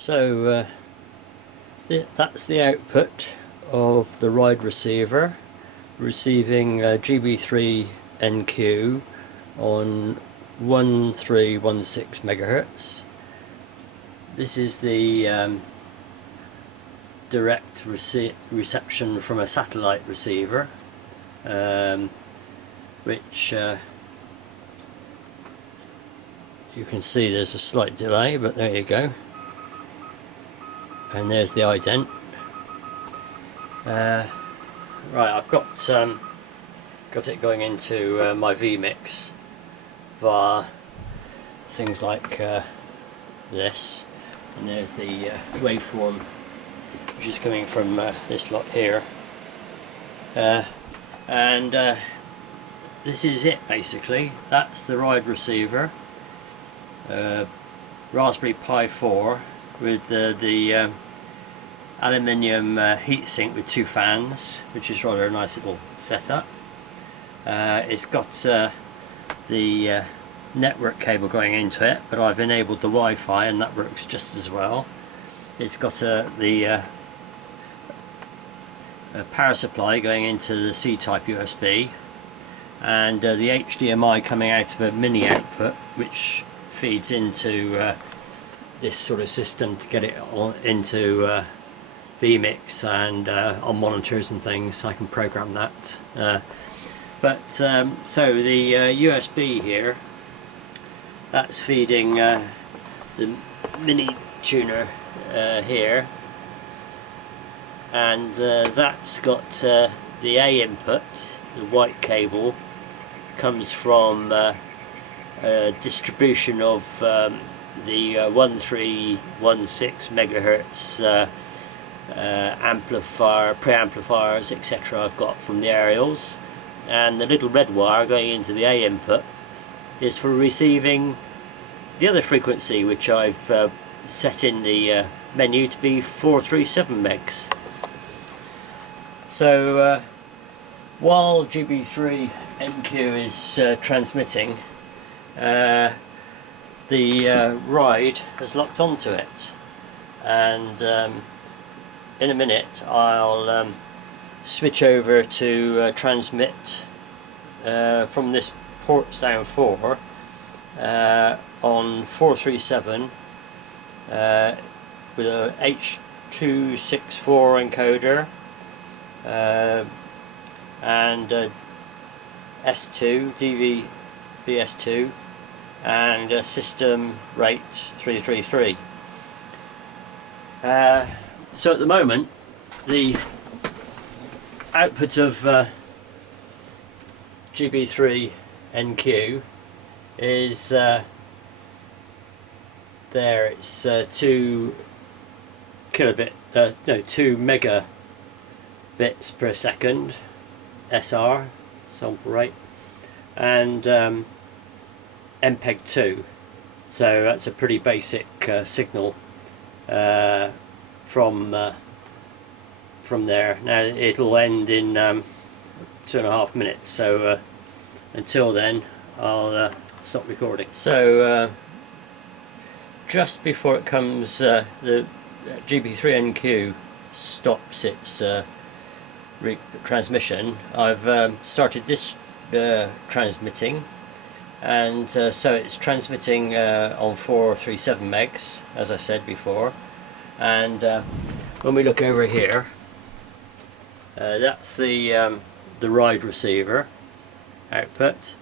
So that's the output of the Ryde receiver, receiving GB3 NQ on 1316 megahertz. This is the direct reception from a satellite receiver, which you can see there's a slight delay, but there you go. And there's the ident. Right, I've got it going into my vMix via things like this, and there's the waveform which is coming from this lot here, and this is it basically. That's the Ryde receiver, Raspberry Pi 4 with the aluminium heatsink with two fans, which is rather a nice little setup. It's got the network cable going into it, but I've enabled the Wi-Fi and that works just as well. It's got the power supply going into the C-type USB, and the HDMI coming out of a mini output which feeds into this sort of system to get it on into vMix and on monitors and things. I can program that. So the USB here, that's feeding the mini tuner here, and that's got the A input. The white cable comes from distribution of the 1316 megahertz preamplifiers, etc. I've got from the aerials, and the little red wire going into the A input is for receiving the other frequency, which I've set in the menu to be 437 megs. So while GB3 NQ is transmitting, the Ryde has locked onto it, and in a minute I'll switch over to transmit from this ports down 4 on 437 with a H.264 encoder and S2 DVB-S2 and system rate 333. So at the moment the output of GB3 NQ is there. It's 2 megabits per second SR sample rate, and MPEG-2. So that's a pretty basic signal from there. Now it'll end in 2.5 minutes, so until then I'll stop recording. So just before it comes, the GB3 NQ stops its transmission, I've started this transmitting, and so it's transmitting on 437 megs, as I said before. And when we look over here, that's the Ryde receiver output,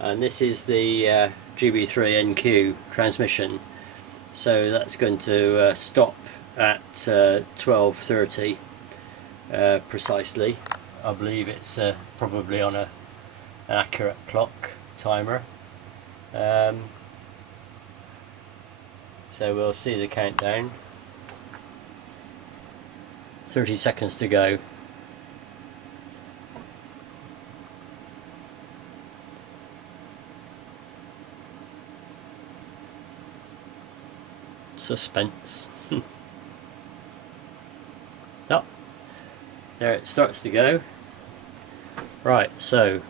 and this is the GB3 NQ transmission. So that's going to stop at 12:30 precisely. I believe it's probably on an accurate clock timer. So we'll see the countdown. 30 seconds to go. Suspense. Oh, there it starts to go. Right, so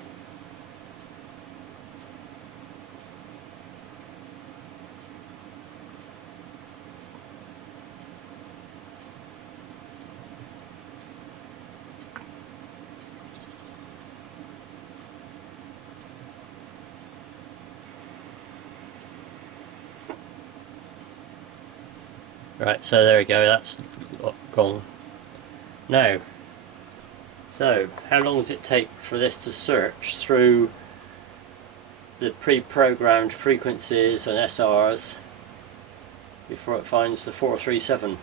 Right, so there we go, that's gone. Now, so how long does it take for this to search through the pre-programmed frequencies and SRs before it finds the 437?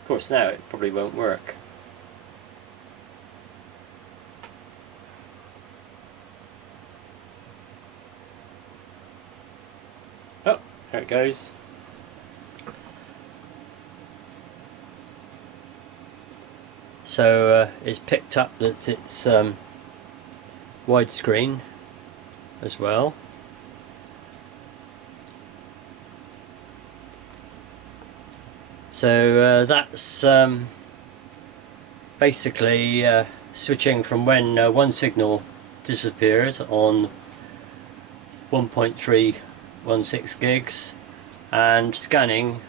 Of course now it probably won't work. Oh, there it goes. So it's picked up that it's widescreen as well. So that's basically switching from when one signal disappeared on 1.316 gigs and scanning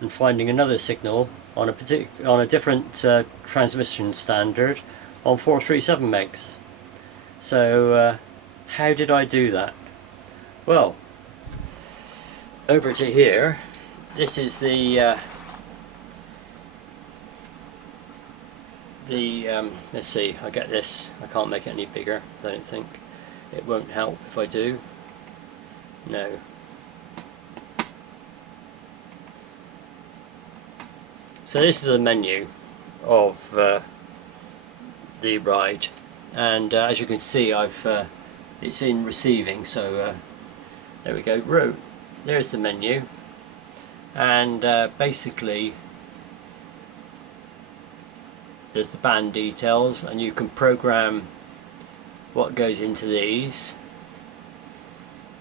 and finding another signal on a different transmission standard on 437 megs. So how did I do that? Well, over to here, this is the let's see, I get this, I can't make it any bigger, I don't think. It won't help if I do. No. So this is a menu of the Ryde, and as you can see, it's in receiving. So there we go. There's the menu, and basically there's the band details, and you can program what goes into these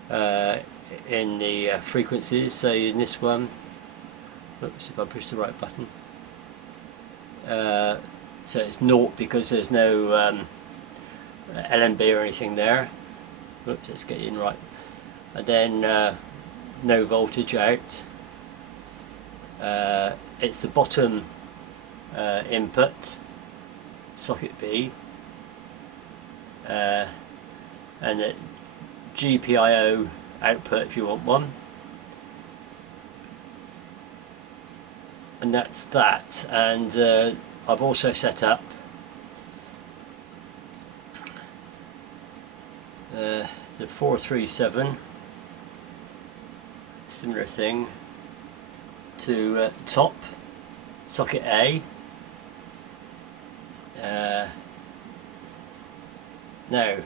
in the frequencies. So in this one, oops, if I push the right button, so it's 0 because there's no LNB or anything there. Oops, let's get in right. And then no voltage out. It's the bottom input, socket B, and the GPIO output if you want one. And that's that. And I've also set up the 437, similar thing, to top, socket A. Now,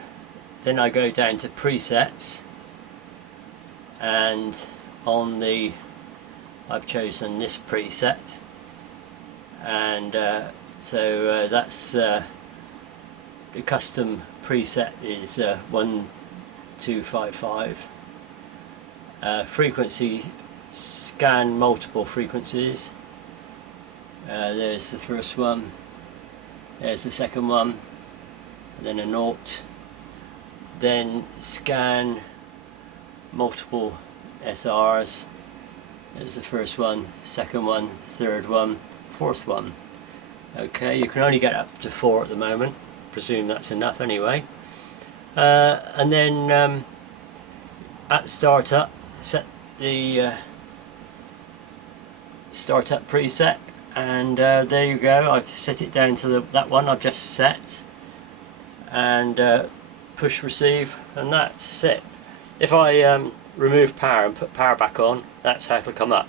then I go down to presets, and on the I've chosen this preset, and so that's the custom preset is 1255. Frequency, scan multiple frequencies. There's the first one, there's the second one, and then a 0. Then scan multiple SRs. There's the first one, second one, third one, fourth one. Okay, you can only get up to 4 at the moment. Presume that's enough anyway. And then at startup, set the startup preset, and there you go. I've set it down to that one I've just set, and push receive, and that's it. If I remove power and put power back on, that's how it'll come up.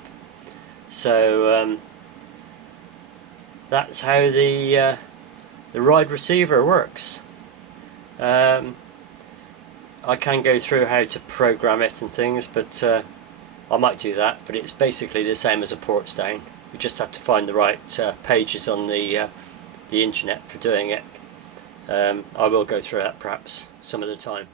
So that's how the Ryde receiver works. I can go through how to program it and things, but I might do that. But it's basically the same as a ports down. We just have to find the right pages on the internet for doing it. I will go through that perhaps some other time.